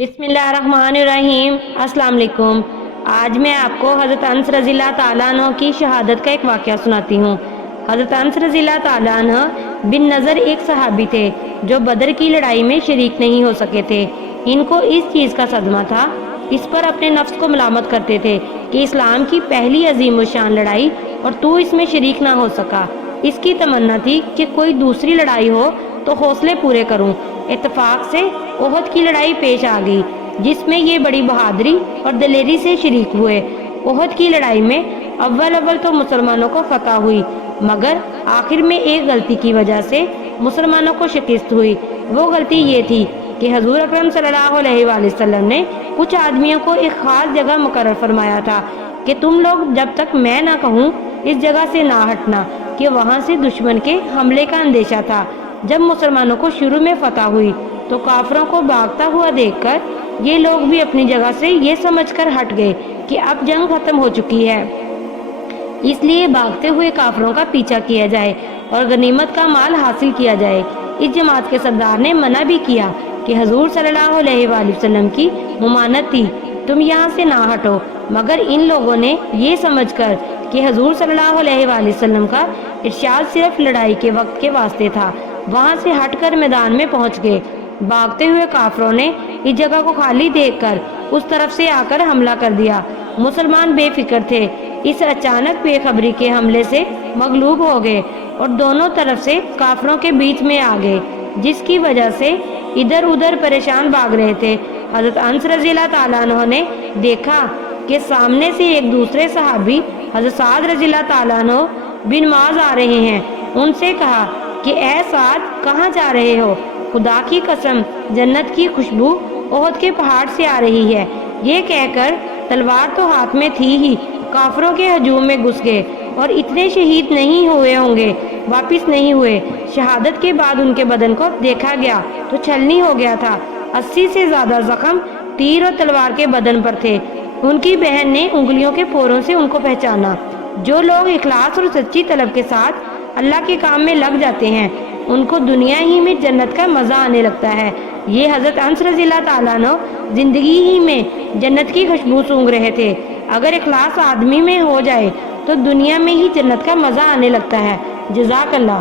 بسم اللہ الرحمن الرحیم۔ السلام علیکم۔ آج میں آپ کو حضرت انس رضی اللہ تعالیٰ عنہ کی شہادت کا ایک واقعہ سناتی ہوں۔ حضرت انس رضی اللہ تعالیٰ عنہ بن نضر ایک صحابی تھے جو بدر کی لڑائی میں شریک نہیں ہو سکے تھے۔ ان کو اس چیز کا صدمہ تھا، اس پر اپنے نفس کو ملامت کرتے تھے کہ اسلام کی پہلی عظیم الشان لڑائی اور تو اس میں شریک نہ ہو سکا۔ اس کی تمنا تھی کہ کوئی دوسری لڑائی ہو تو حوصلے پورے کروں۔ اتفاق سے احد کی لڑائی پیش آ گئی جس میں یہ بڑی بہادری اور دلیری سے شریک ہوئے۔ احد کی لڑائی میں اول تو مسلمانوں کو فتح ہوئی، مگر آخر میں ایک غلطی کی وجہ سے مسلمانوں کو شکست ہوئی۔ وہ غلطی یہ تھی کہ حضور اکرم صلی اللہ علیہ وآلہ وسلم نے کچھ آدمیوں کو ایک خاص جگہ مقرر فرمایا تھا کہ تم لوگ جب تک میں نہ کہوں اس جگہ سے نہ ہٹنا، کہ وہاں سے دشمن کے حملے کا اندیشہ تھا۔ جب مسلمانوں کو شروع میں فتح ہوئی تو کافروں کو بھاگتا ہوا دیکھ کر یہ لوگ بھی اپنی جگہ سے یہ سمجھ کر ہٹ گئے کہ اب جنگ ختم ہو چکی ہے، اس لیے بھاگتے ہوئے کافروں کا پیچھا کیا جائے اور غنیمت کا مال حاصل کیا جائے۔ اس جماعت کے سردار نے منع بھی کیا کہ حضور صلی اللہ علیہ وآلہ وسلم کی ممانعت تھی، تم یہاں سے نہ ہٹو، مگر ان لوگوں نے یہ سمجھ کر کہ حضور صلی اللہ علیہ وآلہ وسلم کا ارشاد صرف لڑائی کے وقت کے واسطے تھا، وہاں سے ہٹ کر میدان میں پہنچ گئے۔ بھاگتے ہوئے کافروں نے اس جگہ کو خالی دیکھ کر اس طرف سے آ کر حملہ کر دیا۔ مسلمان بے فکر تھے، اس اچانک بے خبری کے حملے سے مغلوب ہو گئے اور دونوں طرف سے کافروں کے بیچ میں آ گئے، جس کی وجہ سے ادھر ادھر پریشان بھاگ رہے تھے۔ حضرت انس رضی اللہ تعالیٰ عنہ نے دیکھا کہ سامنے سے ایک دوسرے صحابی حضرت سعد رضی اللہ تعالیٰ عنہ بن معاذ آ رہے ہیں۔ ان سے کہا کہ اے سعد، کہاں جا رہے ہو؟ خدا کی قسم، جنت کی خوشبو احد کے پہاڑ سے آ رہی ہے۔ یہ کہہ کر تلوار تو ہاتھ میں تھی ہی کافروں کے ہجوم میں گھس گئے، اور اتنے شہید نہیں ہوئے ہوں گے، واپس نہیں ہوئے۔ شہادت کے بعد ان کے بدن کو دیکھا گیا تو چھلنی ہو گیا تھا، 80 سے زیادہ زخم تیر اور تلوار کے بدن پر تھے۔ ان کی بہن نے انگلیوں کے پھوروں سے ان کو پہچانا۔ جو لوگ اخلاص اور سچی طلب کے ساتھ اللہ کے کام میں لگ جاتے ہیں ان کو دنیا ہی میں جنت کا مزہ آنے لگتا ہے۔ یہ حضرت انس رضی اللہ تعالیٰ عنہ زندگی ہی میں جنت کی خوشبو سونگھ رہے تھے۔ اگر اخلاص آدمی میں ہو جائے تو دنیا میں ہی جنت کا مزہ آنے لگتا ہے۔ جزاک اللہ۔